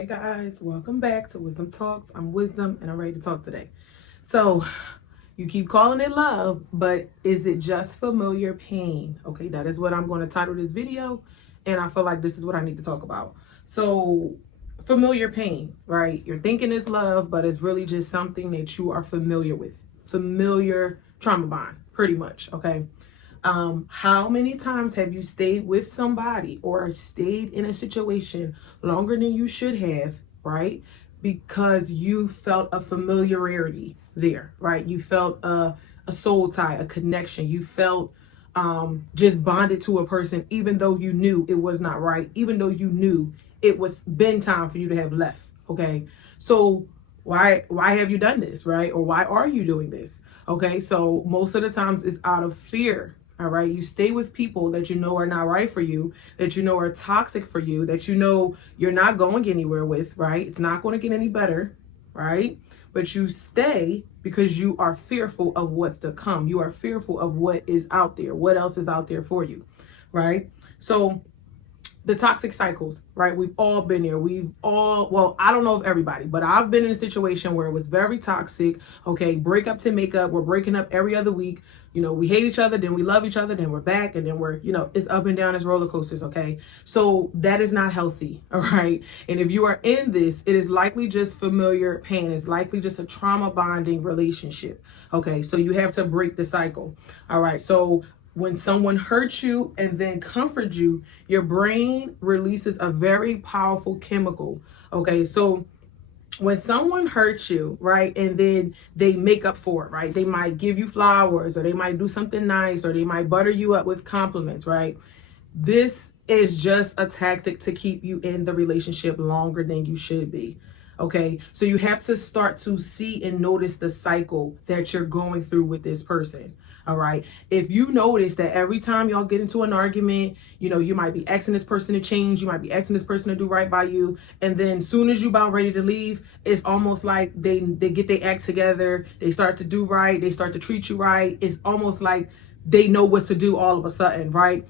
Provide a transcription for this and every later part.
Hey guys, welcome back to Wisdom Talks. I'm Wisdom and I'm ready to talk today. So, you keep calling it love, but is it just familiar pain? Okay, that is what I'm going to title this video, and I feel like this is what I need to talk about. So, familiar pain, right? You're thinking it's love, but it's really just something that you are familiar with. Familiar trauma bond, pretty much, okay? How many times have you stayed with somebody or stayed in a situation longer than you should have, right? Because you felt a familiarity there, right? You felt a soul tie, a connection. You felt just bonded to a person, even though you knew it was not right, even though you knew it was been time for you to have left. Okay, so why have you done this, right? Or why are you doing this? Okay, so most of the times it's out of fear. All right, you stay with people that you know are not right for you, that you know are toxic for you, that you know you're not going anywhere with, right? It's not going to get any better, right? But you stay because you are fearful of what's to come. You are fearful of what is out there, what else is out there for you, right? So the toxic cycles, right? We've all been there. Well, I don't know if everybody, but I've been in a situation where it was very toxic. Okay, break up to make up. We're breaking up every other week. You know, we hate each other, then we love each other, then we're back, and then it's up and down as roller coasters. Okay, so that is not healthy. All right, and if you are in this, it is likely just familiar pain. It's likely just a trauma bonding relationship. Okay, so you have to break the cycle. All right, so when someone hurts you and then comforts you, your brain releases a very powerful chemical. Okay, so when someone hurts you, right, and then they make up for it, right, they might give you flowers, or they might do something nice, or they might butter you up with compliments, right? This is just a tactic to keep you in the relationship longer than you should be. Okay, so you have to start to see and notice the cycle that you're going through with this person. All right, if you notice that every time y'all get into an argument, you might be asking this person to change, you might be asking this person to do right by you, and then soon as you about ready to leave, it's almost like they get their act together, they start to do right, they start to treat you right. It's almost like they know what to do all of a sudden, right?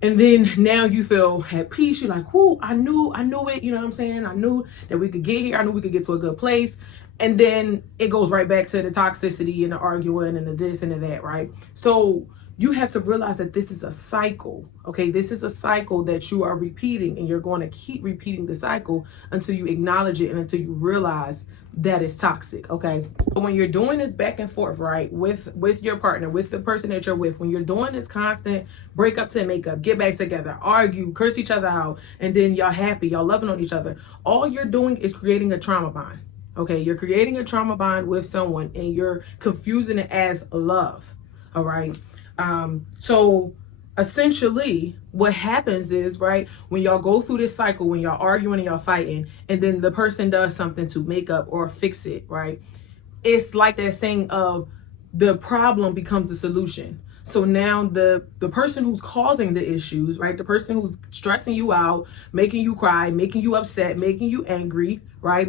And then now you feel at peace. You're like, whoo, I knew it. You know what I'm saying? I knew that we could get here. I knew we could get to a good place. And then it goes right back to the toxicity and the arguing and the this and the that, right? So you have to realize that this is a cycle. Okay, this is a cycle that you are repeating, and you're going to keep repeating the cycle until you acknowledge it and until you realize that it's toxic. Okay, so when you're doing this back and forth, right, with your partner, with the person that you're with, when you're doing this constant break up to make up, get back together, argue, curse each other out, and then y'all happy, y'all loving on each other, all you're doing is creating a trauma bond. Okay, you're creating a trauma bond with someone, and you're confusing it as love. All right. So essentially what happens is, right, when y'all go through this cycle, when y'all arguing and y'all fighting, and then the person does something to make up or fix it, right, it's like that saying of the problem becomes the solution. So now the person who's causing the issues, right, the person who's stressing you out, making you cry, making you upset, making you angry, right,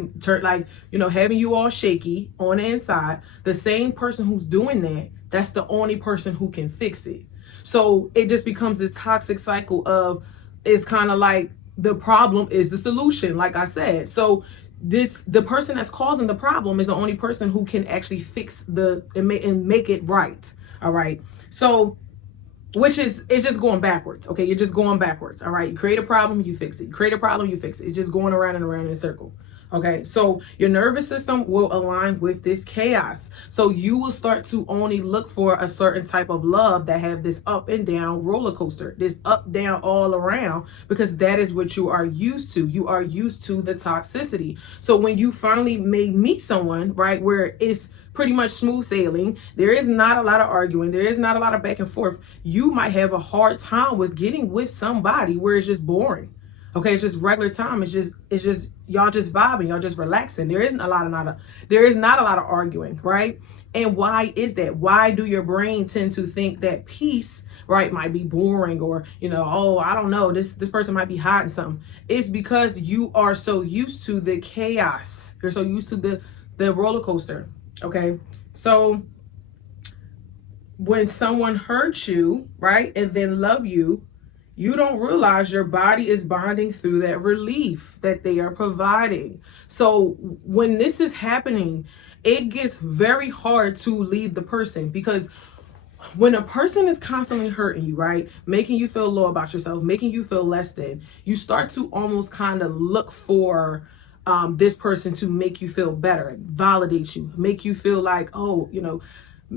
having you all shaky on the inside, the same person who's doing that, that's the only person who can fix it. So it just becomes this toxic cycle of, it's kind of like the problem is the solution, like I said. So the person that's causing the problem is the only person who can actually fix and make it right. All right, so which is, it's just going backwards. Okay, you're just going backwards. All right, you create a problem, you fix it, you create a problem, you fix it. It's just going around and around in a circle. Okay, so your nervous system will align with this chaos. So you will start to only look for a certain type of love that have this up and down roller coaster, this up, down, all around, because that is what you are used to. You are used to the toxicity. So when you finally may meet someone, right, where it's pretty much smooth sailing, there is not a lot of arguing, there is not a lot of back and forth, you might have a hard time with getting with somebody where it's just boring. Okay, it's just regular time. It's just y'all just vibing, y'all just relaxing. There is not a lot of arguing, right? And why is that? Why do your brain tend to think that peace, right, might be boring, or oh, I don't know, this person might be hiding something? It's because you are so used to the chaos. You're so used to the roller coaster. Okay, so when someone hurts you, right, and then love you, you don't realize your body is bonding through that relief that they are providing. So when this is happening, it gets very hard to leave the person, because when a person is constantly hurting you, right, making you feel low about yourself, making you feel less than, you start to almost kind of look for this person to make you feel better, validate you, make you feel like, oh,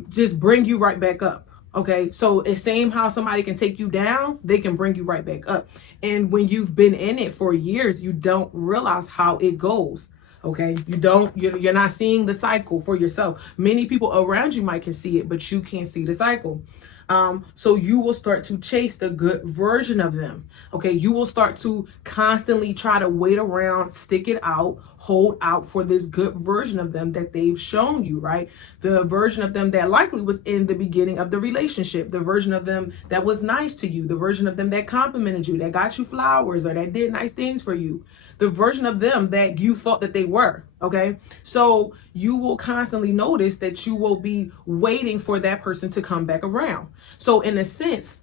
just bring you right back up. Okay, so it's same how somebody can take you down, they can bring you right back up. And when you've been in it for years, you don't realize how it goes. Okay, you're not seeing the cycle for yourself. Many people around you might can see it, but you can't see the cycle. So you will start to chase the good version of them. Okay, you will start to constantly try to wait around, stick it out, hold out for this good version of them that they've shown you, right? The version of them that likely was in the beginning of the relationship, the version of them that was nice to you, the version of them that complimented you, that got you flowers, or that did nice things for you, the version of them that you thought that they were. Okay, so you will constantly notice that you will be waiting for that person to come back around. So in a sense,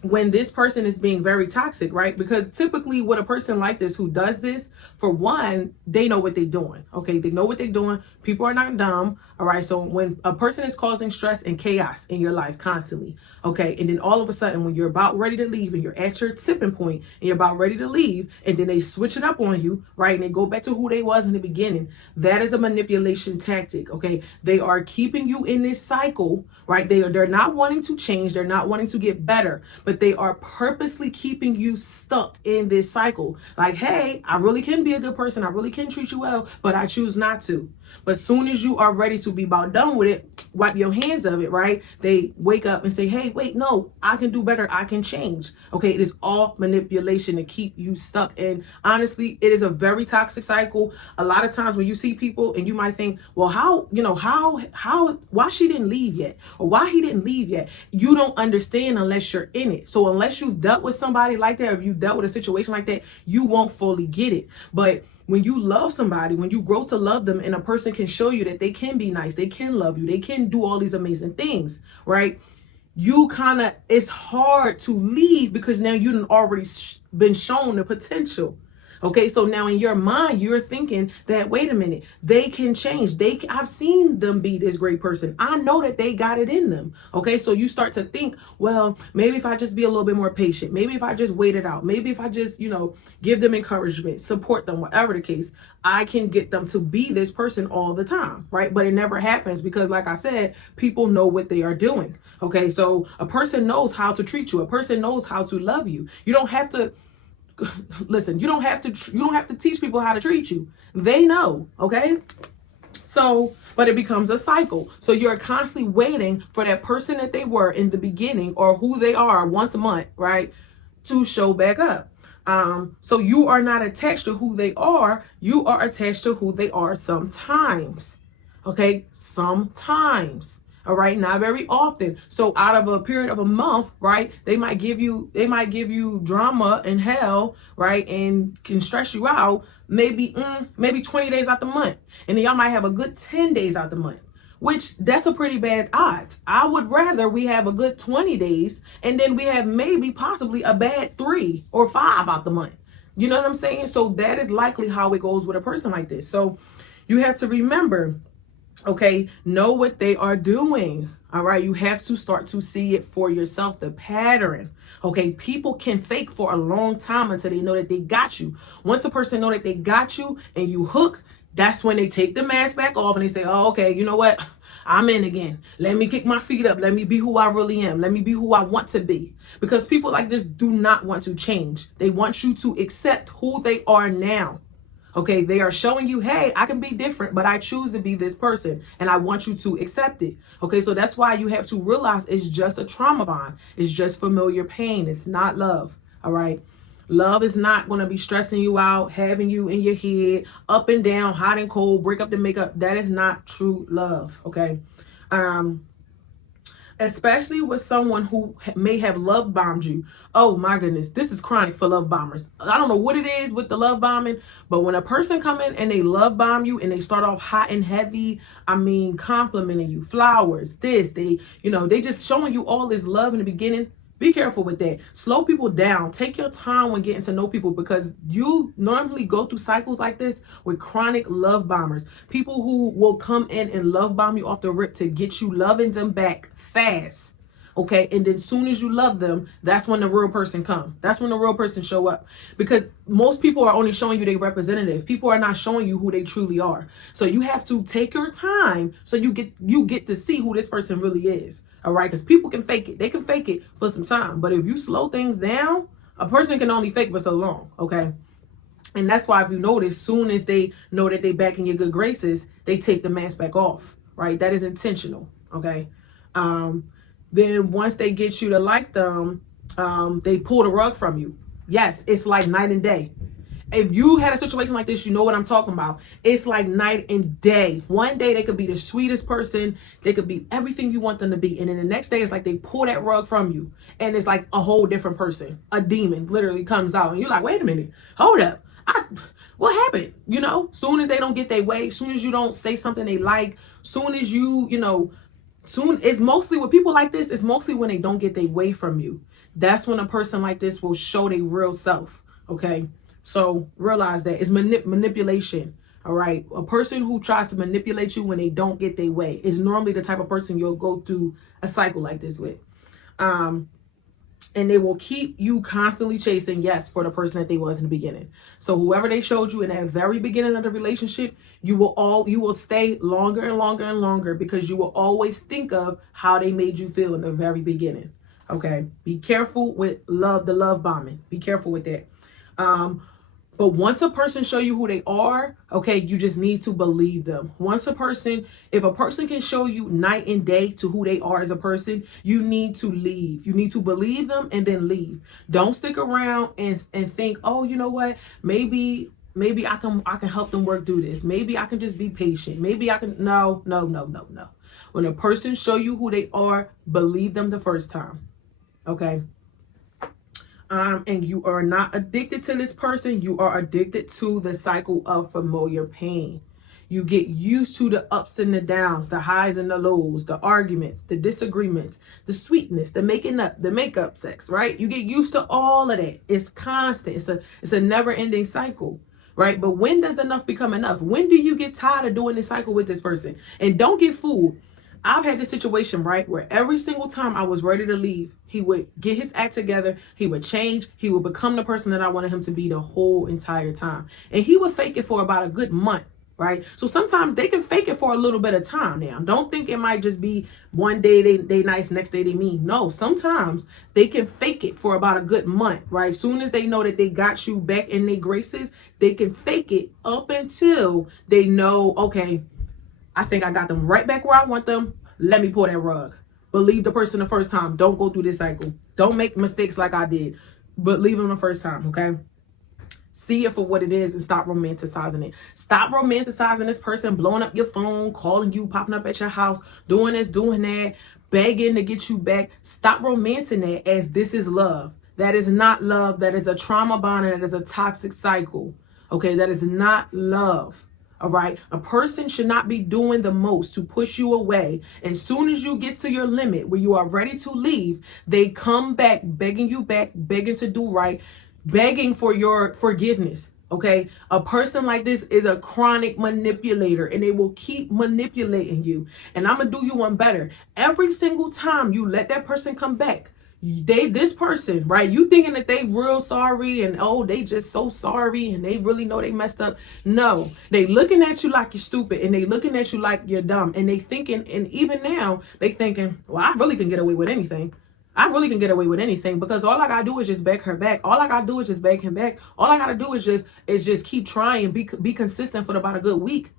when this person is being very toxic, right? Because typically with a person like this who does this, for one, they know what they're doing. Okay, they know what they're doing. People are not dumb. All right, so when a person is causing stress and chaos in your life constantly, okay, and then all of a sudden when you're about ready to leave and you're at your tipping point and you're about ready to leave, and then they switch it up on you, right, and they go back to who they was in the beginning, that is a manipulation tactic. Okay, they are keeping you in this cycle, right? They're not wanting to change, they're not wanting to get better, but they are purposely keeping you stuck in this cycle. Like, hey, I really can be a good person, I really can treat you well, but I choose not to. But soon as you are ready to be about done with it, wipe your hands of it, right? They wake up and say, hey, wait, no, I can do better, I can change. Okay, it is all manipulation to keep you stuck. And honestly, it is a very toxic cycle. A lot of times when you see people and you might think, well, why she didn't leave yet, or why he didn't leave yet, you don't understand unless you're in it. So unless you've dealt with somebody like that, or if you dealt with a situation like that, you won't fully get it. But when you love somebody, when you grow to love them, and a person can show you that they can be nice, they can love you, they can do all these amazing things, right? It's hard to leave, because now you've already been shown the potential. Okay, so now in your mind, you're thinking that, wait a minute, they can change. I've seen them be this great person. I know that they got it in them. Okay, so you start to think, well, maybe if I just be a little bit more patient, maybe if I just wait it out, maybe if I just, give them encouragement, support them, whatever the case, I can get them to be this person all the time, right? But it never happens, because like I said, people know what they are doing. Okay, so a person knows how to treat you. A person knows how to love you. You don't have to listen, you don't have to teach people how to treat you. They know. Okay, so but it becomes a cycle. So you're constantly waiting for that person that they were in the beginning, or who they are once a month, right, to show back up. So you are not attached to who they are, you are attached to who they are sometimes. Okay, sometimes. All right, not very often. So out of a period of a month, right, they might give you drama and hell, right, and can stress you out maybe 20 days out the month. And then y'all might have a good 10 days out the month, which that's a pretty bad odds. I would rather we have a good 20 days and then we have maybe possibly a bad 3 or 5 out the month. You know what I'm saying? So that is likely how it goes with a person like this. So you have to remember, okay, know what they are doing. All right, you have to start to see it for yourself, the pattern. Okay, people can fake for a long time until they know that they got you. Once a person know that they got you and you hook, that's when they take the mask back off and they say, oh, okay, you know what? I'm in again. Let me kick my feet up. Let me be who I really am. Let me be who I want to be. Because people like this do not want to change. They want you to accept who they are now. Okay, they are showing you, hey, I can be different, but I choose to be this person and I want you to accept it. Okay, so that's why you have to realize it's just a trauma bond. It's just familiar pain. It's not love. All right. Love is not going to be stressing you out, having you in your head, up and down, hot and cold, break up the makeup. That is not true love. Okay. Especially with someone who may have love bombed you. Oh my goodness, this is chronic for love bombers. I don't know what it is with the love bombing, but when a person come in and they love bomb you and they start off hot and heavy, I mean, complimenting you, flowers, they just showing you all this love in the beginning. Be careful with that. Slow people down. Take your time when getting to know people, because you normally go through cycles like this with chronic love bombers. People who will come in and love bomb you off the rip to get you loving them back fast. Okay, and then soon as you love them, that's when the real person come. That's when the real person show up. Because most people are only showing you their representative. People are not showing you who they truly are. So you have to take your time so you get to see who this person really is. All right, because people can fake it. They can fake it for some time. But if you slow things down, a person can only fake for so long. Okay. And that's why if you notice, soon as they know that they back in your good graces, they take the mask back off. Right. That is intentional. Okay. Then once they get you to like them, they pull the rug from you. Yes, it's like night and day. If you had a situation like this, you know what I'm talking about. It's like night and day. One day they could be the sweetest person. They could be everything you want them to be. And then the next day it's like they pull that rug from you. And it's like a whole different person. A demon literally comes out. And you're like, wait a minute. Hold up. What happened? You know, soon as they don't get their way, soon as you don't say something they like, soon as soon, it's mostly with people like this, it's mostly when they don't get their way from you. That's when a person like this will show their real self. Okay. So realize that it's manipulation. All right. A person who tries to manipulate you when they don't get their way is normally the type of person you'll go through a cycle like this with. And they will keep you constantly chasing, yes, for the person that they was in the beginning. So whoever they showed you in that very beginning of the relationship, you will stay longer and longer and longer, because you will always think of how they made you feel in the very beginning. Okay. Be careful with the love bombing. Be careful with that. But once a person show you who they are, okay, you just need to believe them. If a person can show you night and day to who they are as a person, you need to leave. You need to believe them and then leave. Don't stick around and think, oh, you know what? Maybe I can help them work through this. Maybe I can just be patient. Maybe I can. No. When a person show you who they are, believe them the first time. Okay. And you are not addicted to this person. You are addicted to the cycle of familiar pain. You get used to the ups and the downs, the highs and the lows, the arguments, the disagreements, the sweetness, the making up, the makeup sex, right? You get used to all of that. It's constant. It's a never ending cycle, right? But when does enough become enough? When do you get tired of doing this cycle with this person? And don't get fooled. I've had this situation, right, where every single time I was ready to leave, he would get his act together, he would change, he would become the person that I wanted him to be the whole entire time. And he would fake it for about a good month, right? So sometimes they can fake it for a little bit of time now. Don't think it might just be one day they nice, next day they mean. No, sometimes they can fake it for about a good month, right? Soon as they know that they got you back in their graces, they can fake it up until they know, okay, I think I got them right back where I want them. Let me pull that rug. Believe the person the first time. Don't go through this cycle. Don't make mistakes like I did. But leave them the first time, okay? See it for what it is and stop romanticizing it. Stop romanticizing this person, blowing up your phone, calling you, popping up at your house, doing this, doing that, begging to get you back. Stop romancing that as this is love. That is not love. That is a trauma bond, and that is a toxic cycle. Okay, that is not love. All right. A person should not be doing the most to push you away. As soon as you get to your limit where you are ready to leave, they come back, begging you back, begging to do right, begging for your forgiveness. Okay. A person like this is a chronic manipulator, and they will keep manipulating you. And I'm going to do you one better. Every single time you let that person come back, this person, right? You thinking that they real sorry and oh, they just so sorry and they really know they messed up. No, they looking at you like you're stupid, and they looking at you like you're dumb, and they thinking, and even now they thinking, well, I really can get away with anything. I really can get away with anything, because all I gotta do is just beg her back. All I gotta do is just beg him back. All I gotta do is just keep trying, be consistent for about a good week,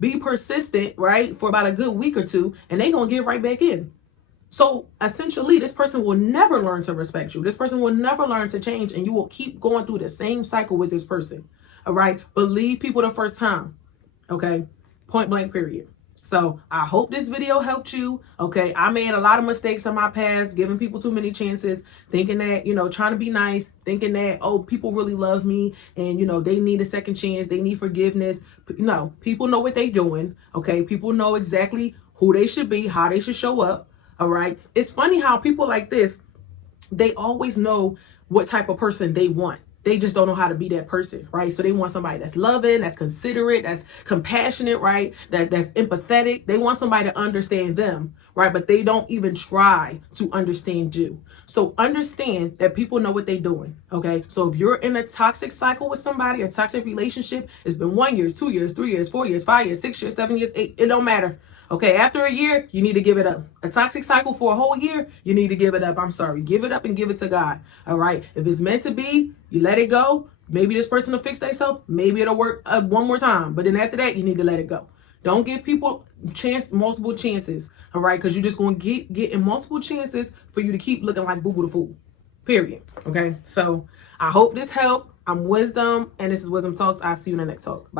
be persistent, right, for about a good week or two, and they gonna get right back in. So essentially, this person will never learn to respect you. This person will never learn to change, and you will keep going through the same cycle with this person. All right. Believe people the first time. Okay. Point blank, period. So I hope this video helped you. Okay. I made a lot of mistakes in my past, giving people too many chances, thinking that, trying to be nice, thinking that, oh, people really love me and, they need a second chance. They need forgiveness. No, people know what they're doing. Okay. People know exactly who they should be, how they should show up. All right. It's funny how people like this, they always know what type of person they want. They just don't know how to be that person, right? So they want somebody that's loving, that's considerate, that's compassionate, right? That's empathetic. They want somebody to understand them, right? But they don't even try to understand you. So understand that people know what they're doing, okay? So if you're in a toxic cycle with somebody, a toxic relationship, it's been 1 year, 2 years, 3 years, 4 years, 5 years, 6 years, 7 years, 8, it don't matter. Okay, after a year, you need to give it up. A toxic cycle for a whole year, you need to give it up. I'm sorry. Give it up and give it to God. All right. If it's meant to be, you let it go. Maybe this person will fix themselves. Maybe it'll work one more time. But then after that, you need to let it go. Don't give people multiple chances. All right. Because you're just going to get in multiple chances for you to keep looking like Boo Boo the Fool. Period. Okay. So I hope this helped. I'm Wisdom, and this is Wisdom Talks. I'll see you in the next talk. Bye.